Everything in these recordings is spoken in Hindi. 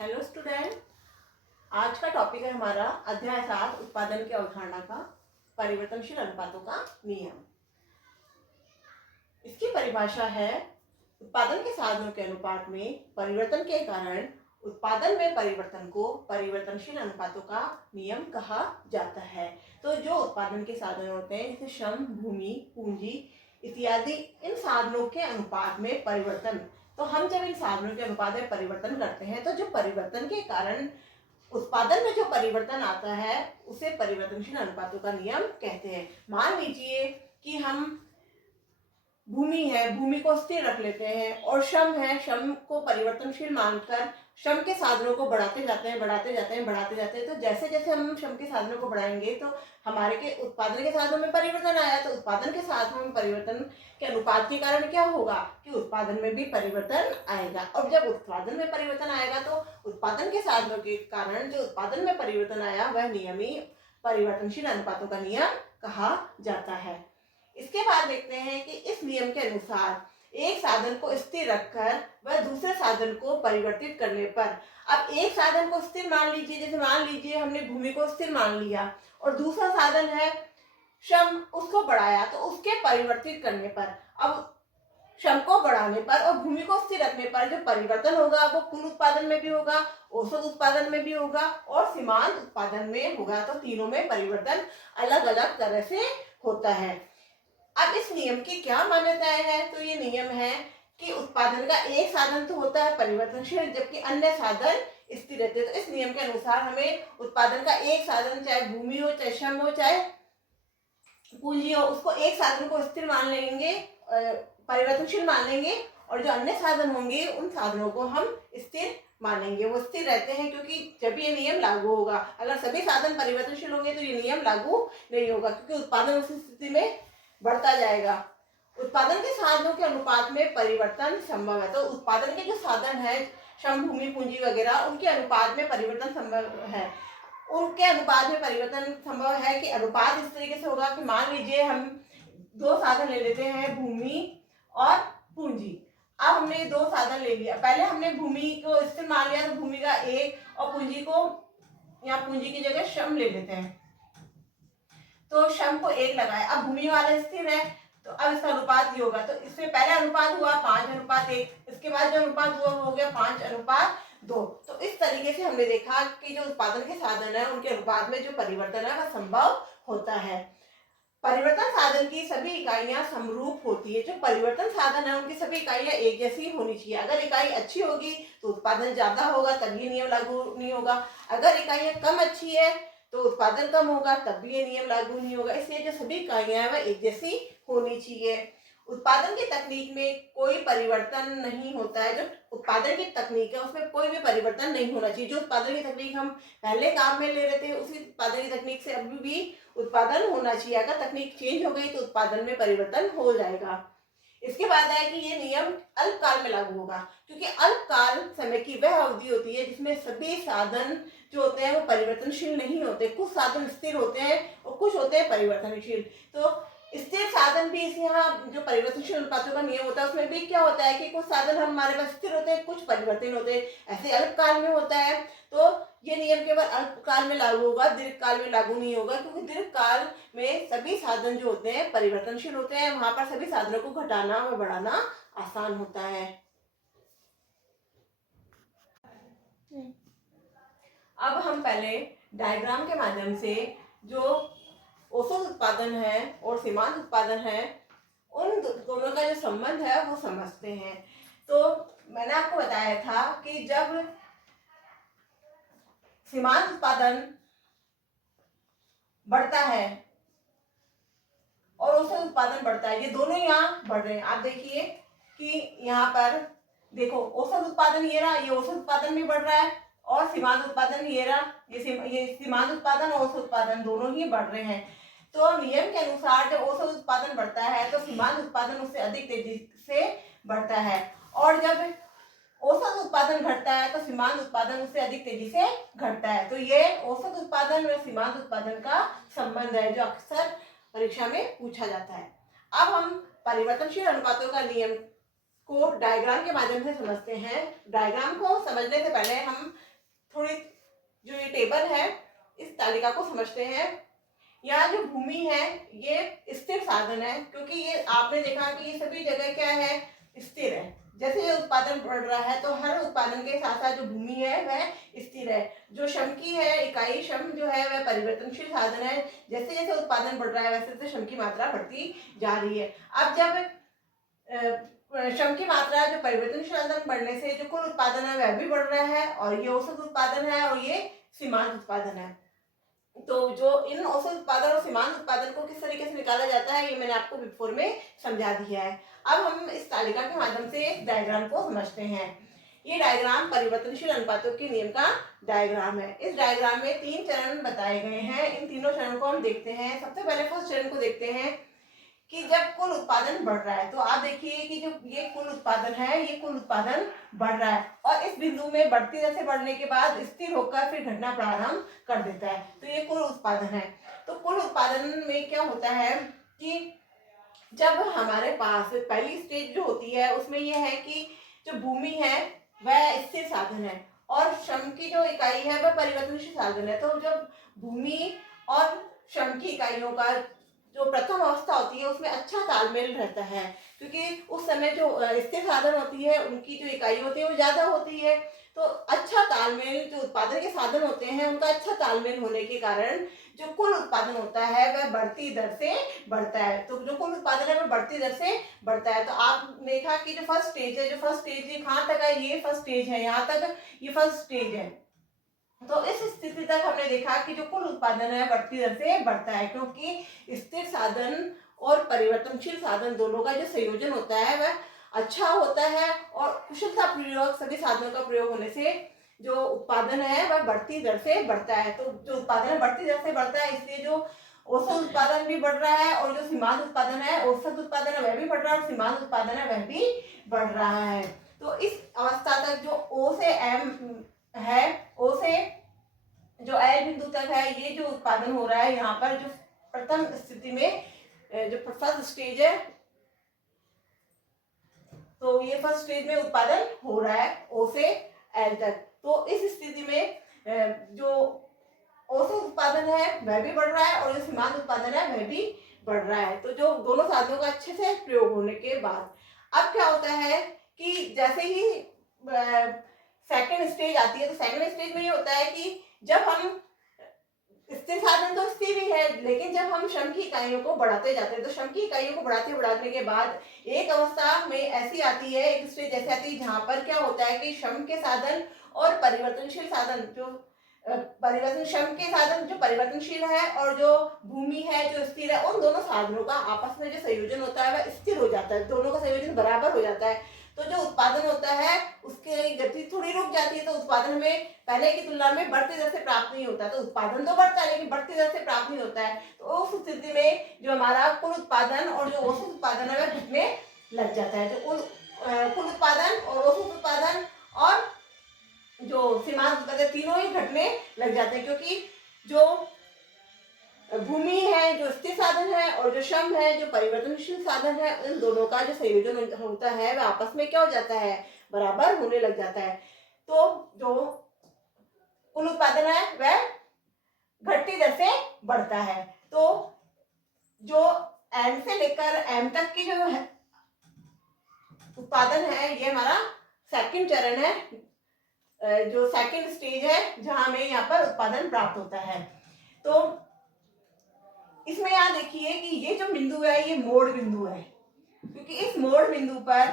Hello student. आज का टॉपिक है हमारा अध्याय 7 उत्पादन की अवधारणा का परिवर्तनशील अनुपातों का नियम। इसकी परिभाषा है उत्पादन के साधनों के अनुपात में परिवर्तन के कारण उत्पादन में परिवर्तन को परिवर्तनशील अनुपातों का नियम कहा जाता है। तो जो उत्पादन के साधन होते हैं जैसे श्रम, भूमि, पूंजी इत्यादि, इन साधनों के अनुपात में परिवर्तन, तो हम जब इन साधनों के अनुपात में परिवर्तन करते हैं तो जो परिवर्तन के कारण उत्पादन में जो परिवर्तन आता है उसे परिवर्तनशील अनुपातों का नियम कहते हैं। मान लीजिए कि हम भूमि है, भूमि को स्थिर रख लेते हैं, और श्रम है, श्रम को परिवर्तनशील मानकर श्रम के साधनों को बढ़ाते जाते हैं। तो जैसे जैसे हम श्रम के साधनों को बढ़ाएंगे तो हमारे के उत्पादन के साधनों में परिवर्तन आया, तो उत्पादन के साधनों में परिवर्तन के अनुपात के कारण क्या होगा कि उत्पादन में भी परिवर्तन आएगा। और जब उत्पादन में परिवर्तन आएगा तो उत्पादन के साधनों के कारण जो उत्पादन में परिवर्तन आया वह नियम ही परिवर्तनशील अनुपातों का नियम कहा जाता है। इसके बाद देखते हैं कि इस नियम के अनुसार एक साधन को स्थिर रखकर वह दूसरे साधन को परिवर्तित करने पर, अब एक साधन को स्थिर मान लीजिए, जैसे मान लीजिए हमने भूमि को स्थिर मान लिया और दूसरा साधन है श्रम, उसको बढ़ाया, तो उसके परिवर्तित करने पर, अब श्रम को बढ़ाने पर और भूमि को स्थिर रखने पर जो परिवर्तन होगा वो कुल उत्पादन में भी होगा, औसत उत्पादन में भी होगा और सीमांत उत्पादन में होगा। तो तीनों में परिवर्तन अलग अलग तरह से होता है। अब इस नियम की क्या मान्यताएं हैं? तो ये नियम है कि उत्पादन का एक साधन तो होता है परिवर्तनशील, जबकि अन्य साधन स्थिर रहते हैं। तो इस नियम के अनुसार हमें उत्पादन का एक साधन, चाहे भूमि हो, चाहे श्रम हो, चाहे पूंजी हो, उसको एक साधन को स्थिर मान लेंगे, परिवर्तनशील मान लेंगे, और जो अन्य साधन होंगे उन साधनों को हम स्थिर मानेंगे। वो स्थिर रहते हैं क्योंकि जब ये नियम लागू होगा, अगर सभी साधन परिवर्तनशील होंगे तो ये नियम लागू नहीं होगा, क्योंकि उत्पादन उस स्थिति में बढ़ता जाएगा। उत्पादन के साधनों के अनुपात में परिवर्तन संभव है। तो उत्पादन के जो साधन है श्रम, भूमि, पूंजी वगैरह, उनके अनुपात में परिवर्तन संभव है। उनके अनुपात में परिवर्तन संभव है कि अनुपात इस तरीके से होगा कि मान लीजिए हम दो साधन ले लेते हैं, भूमि और पूंजी। अब हमने दो साधन ले लिया, पहले हमने भूमि को स्थिर मान लिया, तो भूमि का एक और पूंजी को, यहाँ पूंजी की जगह श्रम ले लेते हैं, तो श्रम को एक लगाया। अब भूमि वाला स्थिर है तो अब इसका अनुपात ही होगा। तो इसमें पहले अनुपात हुआ 5:1, इसके बाद जो अनुपात हुआ वो हो गया 5:2। तो इस तरीके से हमने देखा कि जो उत्पादन के साधन है उनके अनुपात में जो परिवर्तन है वह संभव होता है। परिवर्तन साधन की सभी इकाइयां समरूप होती है। जो परिवर्तन साधन है उनकी सभी इकाइयां एक जैसी होनी चाहिए। अगर इकाई अच्छी होगी तो उत्पादन ज्यादा होगा, तब ये नियम लागू नहीं होगा। अगर इकाइयां कम अच्छी है तो उत्पादन कम होगा, तब भी ये नियम लागू नहीं होगा। इसलिए जो सभी इकाइयां हैं वह एक जैसी होनी चाहिए। उत्पादन की तकनीक में कोई परिवर्तन नहीं होता है। जो उत्पादन की तकनीक है उसमें कोई भी परिवर्तन नहीं होना चाहिए। जो उत्पादन की तकनीक हम पहले काम में ले रहे थे उसी उत्पादन की तकनीक से अभी भी उत्पादन होना चाहिए। अगर तकनीक चेंज हो गई तो उत्पादन में परिवर्तन हो जाएगा। इसके बाद है कि ये नियम अल्पकाल में लागू होगा, क्योंकि अल्पकाल समय की वह अवधि होती है जिसमें सभी साधन जो होते हैं वो परिवर्तनशील नहीं होते। कुछ साधन स्थिर होते हैं और कुछ होते हैं परिवर्तनशील। तो स्थिर साधन भी इस यहाँ जो परिवर्तनशील अनुपातों का नियम होता है उसमें भी क्या होता है कि कुछ साधन हमारे पास स्थिर होते हैं, कुछ परिवर्तन होते हैं। ऐसे अल्पकाल में होता है तो ये नियम केवल अल्पकाल में लागू होगा, दीर्घकाल में लागू नहीं होगा, क्योंकि दीर्घकाल में सभी साधन जो होते हैं परिवर्तनशील होते हैं। वहां पर सभी साधनों को घटाना व बढ़ाना आसान होता है। अब हम पहले डायग्राम के माध्यम से जो औसत उत्पादन है और सीमांत उत्पादन है उन दोनों का जो संबंध है वो समझते हैं। तो मैंने आपको बताया था कि जब सीमांत उत्पादन बढ़ता है और औसत उत्पादन बढ़ता है, ये दोनों यहाँ बढ़ रहे हैं। आप देखिए कि यहाँ पर देखो औसत उत्पादन ये रहा, ये औसत उत्पादन भी बढ़ रहा है, और सीमांत उत्पादन ये रहा, ये सीमांत उत्पादन और औसत उत्पादन दोनों ही बढ़ रहे हैं। तो नियम के अनुसार जब औसत उत्पादन बढ़ता है तो सीमांत उत्पादन उससे अधिक तेजी से बढ़ता है, और जब औसत उत्पादन घटता है तो सीमांत उत्पादन उससे अधिक तेजी से घटता है। तो ये औसत उत्पादन और सीमांत उत्पादन का संबंध है जो अक्सर परीक्षा में पूछा जाता है। अब हम परिवर्तनशील अनुपातों का नियम को डायग्राम के माध्यम से समझते हैं। डायग्राम को समझने से पहले हम जो ये टेबल है इस तालिका को समझते हैं। यहाँ जो भूमि है ये स्थिर साधन है, क्योंकि ये आपने देखा कि ये सभी जगह क्या है, स्थिर है। जैसे ये उत्पादन बढ़ रहा है तो हर उत्पादन के साथ साथ जो भूमि है वह स्थिर है। जो श्रम की है इकाई, श्रम जो है वह परिवर्तनशील साधन है। जैसे जैसे उत्पादन बढ़ रहा है वैसे वैसे श्रम की मात्रा बढ़ती जा रही है। अब जब श्रम की मात्रा जो परिवर्तनशील साधन बढ़ने से जो कुल उत्पादन है वह भी बढ़ रहा है, और ये औसत उत्पादन है और ये सीमांत उत्पादन है। तो जो इन औसत उत्पादन और सीमांत उत्पादन को किस तरीके से निकाला जाता है ये मैंने आपको बिफोर में समझा दिया है। अब हम इस तालिका के माध्यम से एक डायग्राम को समझते हैं। ये डायग्राम परिवर्तनशील अनुपातों के नियम का डायग्राम है। इस डायग्राम में 3 चरण बताए गए हैं। इन तीनों चरणों को हम देखते हैं। सबसे पहले फर्स्ट चरण को देखते हैं कि जब कुल उत्पादन बढ़ रहा है, तो आप देखिए कि जो ये कुल उत्पादन है ये कुल उत्पादन बढ़ रहा है, और इस बिंदु में बढ़ती दर से बढ़ने के बाद स्थिर होकर फिर घटना प्रारंभ कर देता है। तो ये कुल उत्पादन है। तो कुल उत्पादन में क्या होता है कि जब हमारे पास पहली स्टेज जो होती है उसमें यह है कि जो भूमि है वह स्थिर साधन है और श्रम की जो इकाई है वह परिवर्तनशील साधन है। तो जब भूमि और श्रम की इकाइयों का जो प्रथम अवस्था होती है उसमें अच्छा तालमेल रहता है, क्योंकि उस समय जो स्थिर साधन होती है उनकी जो इकाई होती है वो ज्यादा होती है। तो अच्छा तालमेल, जो उत्पादन के साधन होते हैं उनका अच्छा तालमेल होने के कारण जो कुल उत्पादन होता है वह बढ़ती दर से बढ़ता है। तो जो कुल उत्पादन है वह बढ़ती दर से बढ़ता है। तो आप देखा कि जो फर्स्ट स्टेज है, जो फर्स्ट स्टेज कहाँ तक है, ये फर्स्ट स्टेज है, यहाँ तक ये फर्स्ट स्टेज है। तो इस स्थिति तक हमने देखा कि जो कुल उत्पादन है बढ़ती दर से बढ़ता है, क्योंकि स्थिर साधन और परिवर्तनशील साधन दोनों का जो संयोजन होता है वह अच्छा होता है, और कुशलता पूर्वक सभी साधनों का प्रयोग होने से जो उत्पादन है वह बढ़ती दर से बढ़ता है। तो जो उत्पादन है बढ़ती दर से बढ़ता है, इसलिए जो औसत उत्पादन भी बढ़ रहा है और जो सीमांत उत्पादन है, औसत उत्पादन है वह भी बढ़ रहा है और सीमांत उत्पादन है वह भी बढ़ रहा है। तो इस अवस्था तक जो ओ से एम है, ओ से जो एल बिंदु तक है, ये जो उत्पादन हो रहा है यहाँ पर जो प्रथम स्थिति में जो फर्स्ट स्टेज है, तो ये फर्स्ट स्टेज में उत्पादन हो रहा है ओ से एल तक। तो इस स्थिति में जो औसत उत्पादन है वह भी बढ़ रहा है और जो सीमांत उत्पादन है वह भी बढ़ रहा है। तो जो दोनों साधनों का अच्छे से प्रयोग होने के बाद अब क्या होता है कि जैसे ही सेकेंड स्टेज आती है, तो सेकेंड स्टेज में ये होता है कि जब हम स्थिर साधन तो स्थिर ही है, लेकिन जब हम श्रम की इकाइयों को बढ़ाते जाते हैं, तो श्रम की इकाइयों को बढ़ाने के बाद एक अवस्था में ऐसी आती है, एक स्टेज ऐसी आती है जहां पर क्या होता है कि श्रम के साधन और परिवर्तनशील साधन, जो श्रम के साधन जो परिवर्तनशील है और जो भूमि है जो स्थिर है, उन दोनों साधनों का आपस में जो संयोजन होता है वह स्थिर हो जाता है, दोनों का संयोजन बराबर हो जाता है। तो जो उत्पादन होता है उसकी गति थोड़ी रुक जाती है, तो उत्पादन में पहले की तुलना में बढ़ती दर से प्राप्त नहीं होता। तो उत्पादन तो बढ़ता है लेकिन बढ़ती दर से प्राप्त नहीं होता है। तो उस स्थिति में जो हमारा कुल उत्पादन और जो औसत उत्पादन है वह घटने लग जाता है। तो कुल उत्पादन और औसत उत्पादन और जो सीमांत उत्पादन तीनों ही घटने लग जाते हैं, क्योंकि जो भूमि है जो स्थिर साधन है और जो श्रम है जो परिवर्तनशील साधन है, इन दोनों का जो संयोजन होता है वह आपस में क्या हो जाता है, बराबर होने लग जाता है। तो जो कुल उत्पादन है वह घटती दर से बढ़ता है। तो जो एम से लेकर एम तक की जो है उत्पादन है, ये हमारा सेकंड चरण है, जो सेकंड स्टेज है जहां हमें यहाँ पर उत्पादन प्राप्त होता है। तो इसमें यहाँ देखिए कि ये जो बिंदु है ये मोड़ बिंदु है, क्योंकि इस मोड़ बिंदु पर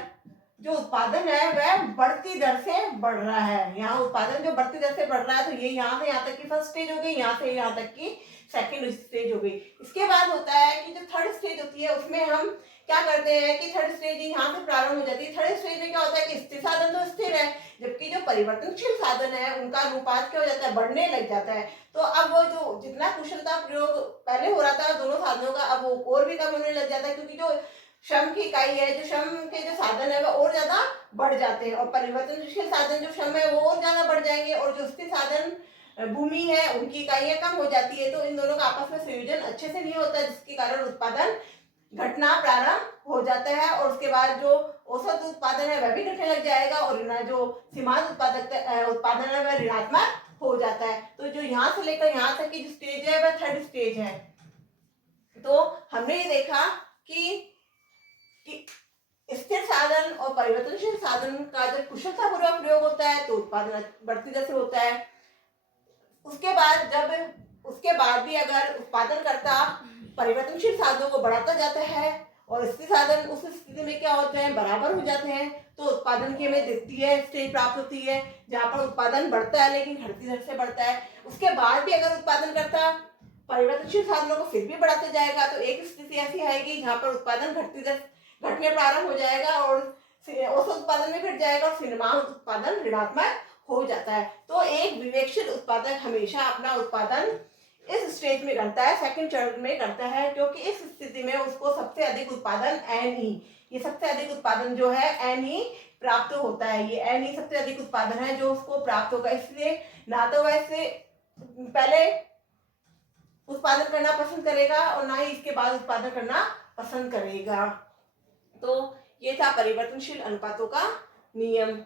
जो उत्पादन है वह बढ़ती दर से बढ़ रहा है। यहाँ उत्पादन जो बढ़ती दर से बढ़ रहा है, तो ये यहाँ से यहाँ तक की फर्स्ट स्टेज हो गई, यहाँ से यहाँ तक की सेकंड स्टेज हो गई। इसके बाद होता है कि जो थर्ड स्टेज होती है उसमें हम क्या करते हैं कि थर्ड स्टेज यहाँ से प्रारंभ हो जाती है। थर्ड स्टेज में क्या होता है कि स्थिर साधन तो स्थिर है, जबकि जो परिवर्तनशील साधन है उनका अनुपात क्या हो जाता है, बढ़ने लग जाता है। तो अब वो जो जितना कुशलता प्रयोग पहले हो रहा था दोनों साधनों का, अब वो और भी कम होने लग जाता है, क्योंकि जो श्रम की इकाई है, जो श्रम के जो साधन है वह और ज्यादा बढ़ जाते हैं, और परिवर्तनशील साधन जो श्रम है वो और ज्यादा बढ़ जाएंगे, और जो स्थिर साधन भूमि है उनकी इकाइयां कम हो जाती है। तो इन दोनों का आपस में संयोजन अच्छे से नहीं होता, जिसके कारण उत्पादन घटना प्रारंभ हो जाता है, और उसके बाद जो औसत उत्पादन है वह भी घटने लग जाएगा, और जो सीमांत उत्पादन है वह ऋणात्मक हो जाता है। तो जो यहाँ से लेकर यहाँ तक की जो स्टेज है वह थर्ड स्टेज है। तो हमने ये देखा कि स्थिर साधन और परिवर्तनशील साधन का जब कुशलतापूर्वक प्रयोग होता है तो उत्पादन बढ़ती दर से होता है। उसके बाद भी अगर उत्पादनकर्ता परिवर्तनशील साधनों को बढ़ाता जाता है और स्थिर साधन उस स्थिति में क्या होते हैं, बराबर हो जाते हैं, तो उत्पादन की हमें द्वितीय स्टेज प्राप्त होती है, जहाँ पर उत्पादन बढ़ता है लेकिन घटती दर से बढ़ता है। उसके बाद भी अगर उत्पादनकर्ता परिवर्तनशील साधनों को फिर भी बढ़ाते जाएगा तो एक स्थिति ऐसी आएगी जहाँ पर उत्पादन घटने प्रारंभ हो जाएगा और औसत उत्पादन में घट जाएगा और सिनेमान उत्पादन ऋणात्मक हो जाता है। तो एक विवेकशील उत्पादक हमेशा अपना उत्पादन इस स्टेज में करता है, सेकंड चरण में करता है, क्योंकि इस स्थिति में उसको सबसे अधिक उत्पादन ये सबसे अधिक उत्पादन जो है एन ही प्राप्त होता है। ये एन ही सबसे अधिक उत्पादन है जो उसको प्राप्त होगा। इसलिए ना तो वैसे पहले उत्पादन करना पसंद करेगा और ना ही इसके बाद उत्पादन करना पसंद करेगा। तो ये था परिवर्तनशील अनुपातों का नियम।